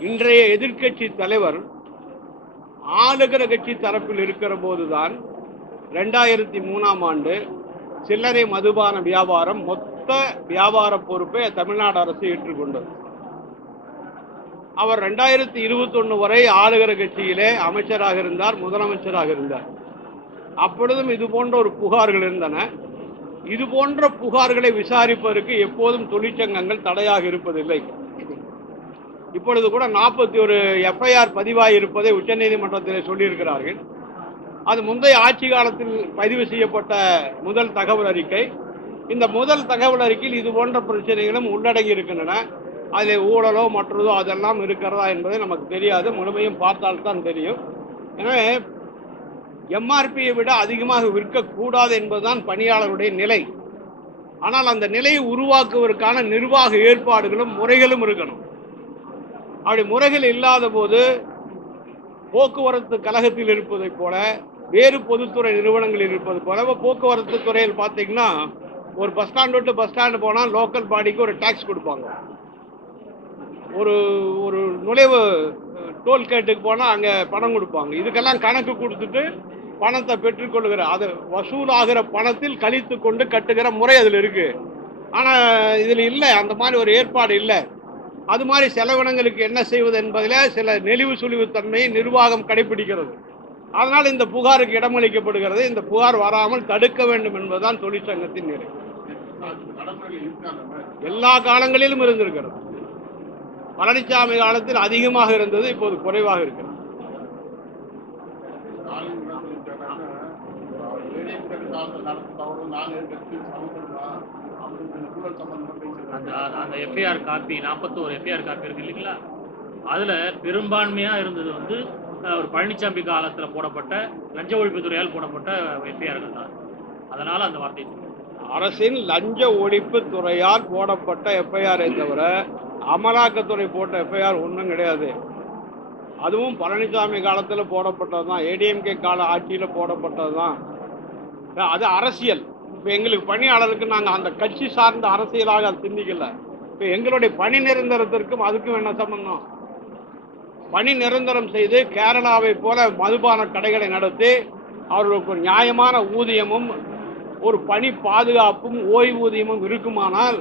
இன்றைய எதிர்க்கட்சி தலைவர் ஆளுகிற கட்சி தரப்பில் இருக்கிற போதுதான் ரெண்டாயிரத்தி மூணாம் ஆண்டு சில்லறை மதுபான வியாபாரம் மொத்த வியாபார பொறுப்பை தமிழ்நாடு அரசு ஏற்றுக்கொண்டது. அவர் ரெண்டாயிரத்தி இருபத்தொன்னு வரை ஆளுகிற கட்சியிலே அமைச்சராக இருந்தார் முதலமைச்சராக இருந்தார். அப்பொழுதும் இது போன்ற ஒரு புகார்கள் இருந்தன. இது போன்ற புகார்களை விசாரிப்பதற்கு எப்போதும் தொழிற்சங்கங்கள் தடையாக இருப்பதில்லை. இப்பொழுது கூட நாற்பத்தி ஒரு எஃப்ஐஆர் பதிவாகி இருப்பதை உச்சநீதிமன்றத்தில் சொல்லியிருக்கிறார்கள். அது முந்தைய ஆட்சி காலத்தில் பதிவு செய்யப்பட்ட முதல் தகவல் அறிக்கை. இந்த முதல் தகவல் அறிக்கையில் இது போன்ற பிரச்சனைகளும் உள்ளடங்கி இருக்கின்றன. அதில் ஊழலோ மற்றதோ அதெல்லாம் இருக்கிறதா என்பதை நமக்கு தெரியாது. முழுமையும் பார்த்தால்தான் தெரியும். எனவே எம்ஆர்பியை விட அதிகமாக விற்கக்கூடாது என்பதுதான் பணியாளருடைய நிலை. ஆனால் அந்த நிலையை உருவாக்குவதற்கான நிர்வாக ஏற்பாடுகளும் முறைகளும் இருக்கணும். அப்படி முறைகள் இல்லாத போது போக்குவரத்து கழகத்தில் இருப்பதைப் போல வேறு பொதுத்துறை நிறுவனங்களில் இருப்பது போல. போக்குவரத்து துறையில் பார்த்தீங்கன்னா ஒரு பஸ் ஸ்டாண்ட் விட்டு பஸ் ஸ்டாண்டு போனால் லோக்கல் பாடிக்கு ஒரு டாக்ஸ் கொடுப்பாங்க. ஒரு ஒரு நுழைவு டோல்கேட்டுக்கு போனால் அங்கே பணம் கொடுப்பாங்க. இதுக்கெல்லாம் கணக்கு கொடுத்துட்டு பணத்தை பெற்றுக்கொள்கிற அது வசூலாகிற பணத்தில் கழித்து கொண்டு கட்டுகிற முறை அதில் இருக்குது ஆனால் இதில் இல்லை. அந்த மாதிரி ஒரு ஏற்பாடு இல்லை. அது மாதிரி செலவினங்களுக்கு என்ன செய்வது என்பதில் சில நெளிவு சுழிவு தன்மையை நிர்வாகம் கடைபிடிக்கிறது. அதனால் இந்த புகாருக்கு இடமளிக்கப்படுகிறது இந்த புகார் வராமல் தடுக்க வேண்டும் என்பதுதான் தொழிற்சங்கத்தின் நிலை. எல்லா காலங்களிலும் இருந்திருக்கிறது. பழனிசாமி காலத்தில் அதிகமாக இருந்தது இப்போது குறைவாக இருக்கிறது. அந்த அந்த எஃப்ஐஆர் காப்பி நாற்பத்தோரு எஃப்ஐஆர் காப்பி இருக்கு இல்லைங்களா? அதுல பெரும்பான்மையா இருந்தது வந்து ஒரு பழனிசாமி காலத்துல போடப்பட்ட லஞ்ச ஒழிப்புத்துறையால் போடப்பட்ட எஃப்ஐஆர்கள் தான். அதனால அந்த வார்த்தை. அரசின் லஞ்ச ஒழிப்பு துறையால் போடப்பட்ட எஃப்ஐஆரை தவிர அமலாக்கத்துறை போட்ட எஃப்ஐஆர் ஒன்றும் கிடையாது. அதுவும் பழனிசாமி காலத்தில் போடப்பட்டது தான் ஏடிஎம்கே கால ஆட்சியில் போடப்பட்டது தான் அது அரசியல். இப்போ எங்களுக்கு பணியாளருக்கு நாங்கள் அந்த கட்சி சார்ந்த அரசியலாக அது சிந்திக்கல. இப்போ எங்களுடைய பணி நிரந்தரத்திற்கும் அதுக்கும் என்ன சம்பந்தம்? பணி நிரந்தரம் செய்து கேரளாவை போல மதுபான கடைகளை நடத்தி அவர்களுக்கு ஒரு நியாயமான ஊதியமும் ஒரு பணி பாதுகாப்பும் ஓய்வூதியமும் இருக்குமானால்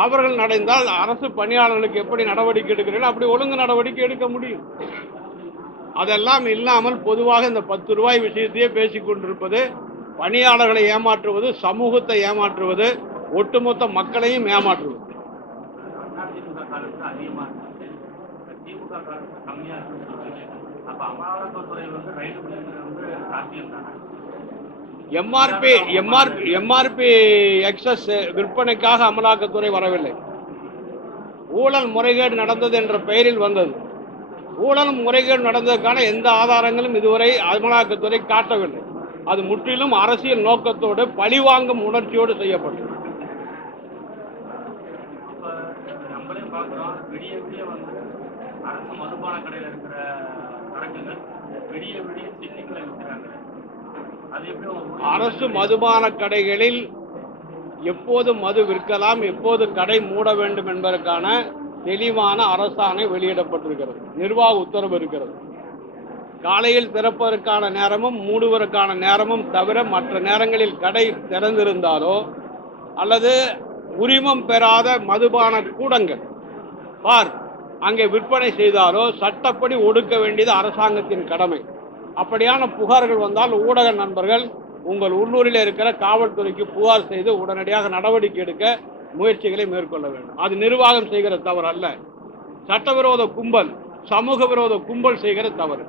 தவறுகள் நடந்தால் அரசு பணியாளர்களுக்கு எப்படி நடவடிக்கை எடுக்கிறீர்கள் அப்படி ஒழுங்கு நடவடிக்கை எடுக்க முடியும். அதெல்லாம் இல்லாமல் பொதுவாக இந்த பத்து ரூபாய் விஷயத்தையே பேசிக் கொண்டிருப்பது பணியாளர்களை ஏமாற்றுவது சமூகத்தை ஏமாற்றுவது ஒட்டுமொத்த மக்களையும் ஏமாற்றுவது. எம்ஆர்பி எம்ஆர்பி எம்ஆர்பி எக்ஸஸ் விற்பனைக்காக அமலாக்கத்துறை வரவில்லை. ஊழல் முறைகேடு நடந்தது என்ற பெயரில் வந்தது. ஊழல் முறைகேடு நடந்ததற்கான எந்த ஆதாரங்களும் இதுவரை அமலாக்கத்துறை காட்டவில்லை. அது முற்றிலும் அரசியல் நோக்கத்தோடு பழிவாங்கும் உணர்ச்சியோடு செய்யப்பட்டது? அரசு மதுபான கடைகளில் எப்போது மது விற்கலாம் எப்போது கடை மூட வேண்டும் என்பதற்கான தெளிவான அரசாணை வெளியிடப்பட்டிருக்கிறது. நிர்வாக உத்தரவு இருக்கிறது. காலையில் திறப்பதற்கான நேரமும் மூடுவதற்கான நேரமும் தவிர மற்ற நேரங்களில் கடை திறந்திருந்தாலோ அல்லது உரிமம் பெறாத மதுபான கூடங்கள் பார் அங்கே விற்பனை செய்தாலோ சட்டப்படி ஒடுக்க வேண்டியது அரசாங்கத்தின் கடமை. அப்படியான புகார்கள் வந்தால் ஊடக நண்பர்கள் உங்கள் உள்ளூரில் இருக்கிற காவல்துறைக்கு புகார் செய்து உடனடியாக நடவடிக்கை எடுக்க முயற்சிகளை மேற்கொள்ள வேண்டும். அது நிர்வாகம் செய்கிற தவறு அல்ல சட்டவிரோத கும்பல் சமூக விரோத கும்பல் செய்கிற தவறு.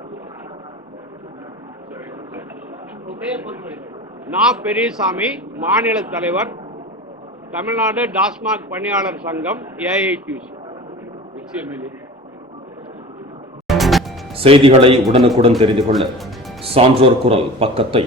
நான் பெரியசாமி மாநில தலைவர் தமிழ்நாடு டாஸ்மாக் பணியாளர் சங்கம் ஏஐடியூசி செய்திகளை உடனுக்குடன் தெரிந்து கொள்ள சான்றோர் குரல் பக்கத்தை